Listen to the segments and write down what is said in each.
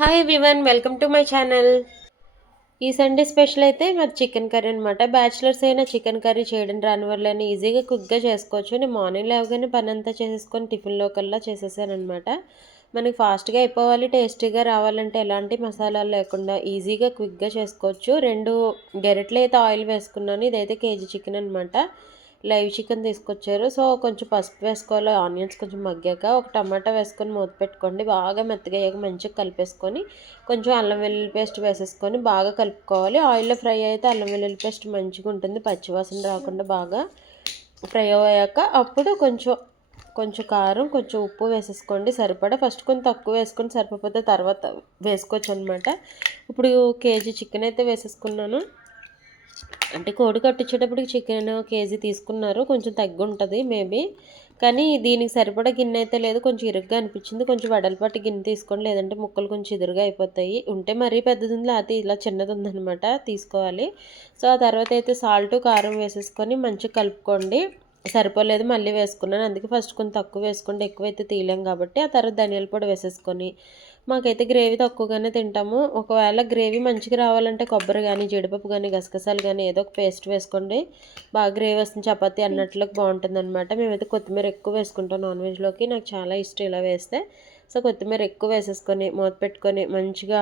Hi everyone, welcome to my channel. ఈ Sunday special అయితే మాది చికెన్ కర్రీ అనమాట. బ్యాచిలర్స్ అయినా చికెన్ కర్రీ చేయడం రాని వాళ్ళని ఈజీగా క్విక్గా చేసుకోవచ్చు. నేను మార్నింగ్ లేవగానే పని అంతా చేసేసుకొని టిఫిన్లో కల్లా చేసేసానమాట. మనకి ఫాస్ట్గా అయిపోవాలి, టేస్టీగా రావాలంటే ఎలాంటి మసాలాలు లేకుండా ఈజీగా క్విక్గా చేసుకోవచ్చు. 2 గెరిట్లు అయితే ఆయిల్ వేసుకున్నాను. ఇదైతే కేజీ చికెన్ అనమాట. లైవ్ చికెన్ తీసుకొచ్చారు. సో కొంచెం పసుపు వేసుకోవాలి, ఆనియన్స్ కొంచెం మగ్గాక ఒక టమాటా వేసుకొని మూత పెట్టుకోండి. బాగా మెత్తగా అయ్యాక మంచిగా కలిపేసుకొని కొంచెం అల్లం వెల్లుల్లి పేస్ట్ వేసేసుకొని బాగా కలుపుకోవాలి. ఆయిల్లో ఫ్రై అయితే అల్లం వెల్లుల్లి పేస్ట్ మంచిగా ఉంటుంది, పచ్చివాసన రాకుండా బాగా ఫ్రై అయ్యాక అప్పుడు కొంచెం కొంచెం కారం, కొంచెం ఉప్పు వేసేసుకోండి సరిపడా. ఫస్ట్ కొంచెం తక్కువ వేసుకొని సరిపోతే తర్వాత వేసుకోవచ్చు అనమాట. ఇప్పుడు కేజీ చికెన్ అయితే వేసేసుకున్నాను. అంటే కోడి కట్టించేటప్పటికి చికెన్ కేజీ తీసుకున్నారు, కొంచెం తగ్గి ఉంటుంది మేబీ. కానీ దీనికి సరిపడా గిన్నె అయితే లేదు, కొంచెం ఇరుగ్గా అనిపించింది. కొంచెం వెడల్పాటి గిన్నె తీసుకోండి, లేదంటే ముక్కలు కొంచెం ఎదురుగా అయిపోతాయి. ఉంటే మరీ పెద్దది ఉంది, లేకపోతే ఇలా చిన్నది ఉందనమాట తీసుకోవాలి. సో ఆ తర్వాత అయితే సాల్ట్ కారం వేసేసుకొని మంచిగా కలుపుకోండి. సరిపోలేదు మళ్ళీ వేసుకున్నాను, అందుకే ఫస్ట్ కొంచెం తక్కువ వేసుకోండి, ఎక్కువైతే తీయలేం కాబట్టి. ఆ తర్వాత ధనియాల పొడి వేసేసుకొని, మాకైతే గ్రేవీ తక్కువగానే తింటాము. ఒకవేళ గ్రేవీ మంచిగా రావాలంటే కొబ్బరి కానీ, జీడిపప్పు కానీ, గసగసాలు కానీ ఏదో ఒక పేస్ట్ వేసుకోండి. బాగా గ్రేవీ వస్తుంది, చపాతీ అన్నట్లోకి బాగుంటుందన్నమాట. మేమైతే కొత్తిమీర ఎక్కువ వేసుకుంటాం నాన్ వెజ్లోకి, నాకు చాలా ఇష్టం ఇలా వేస్తే. సో కొత్తిమీర ఎక్కువ వేసేసుకొని మూత పెట్టుకొని మంచిగా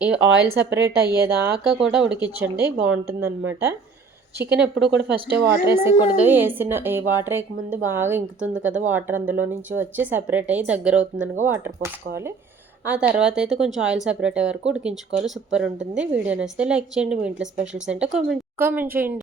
ఈ ఆయిల్ సపరేట్ అయ్యేదాకా కూడా ఉడికించండి, బాగుంటుందన్నమాట. చికెన్ ఎప్పుడు కూడా ఫస్టే వాటర్ వేసేయకూడదు. వాటర్ వేయకముందు బాగా ఇంకుతుంది కదా, వాటర్ అందులో నుంచి వచ్చి సెపరేట్ అయ్యి దగ్గర అవుతుందనగా వాటర్ పోసుకోవాలి. ఆ తర్వాత అయితే కొంచెం ఆయిల్ సెపరేట్ అయ్యే వరకు ఉడికించుకోవాలి. సూపర్ ఉంటుంది. వీడియో నచ్చితే లైక్ చేయండి. మీ ఇంట్లో స్పెషల్స్ అంటే కామెంట్ చేయండి.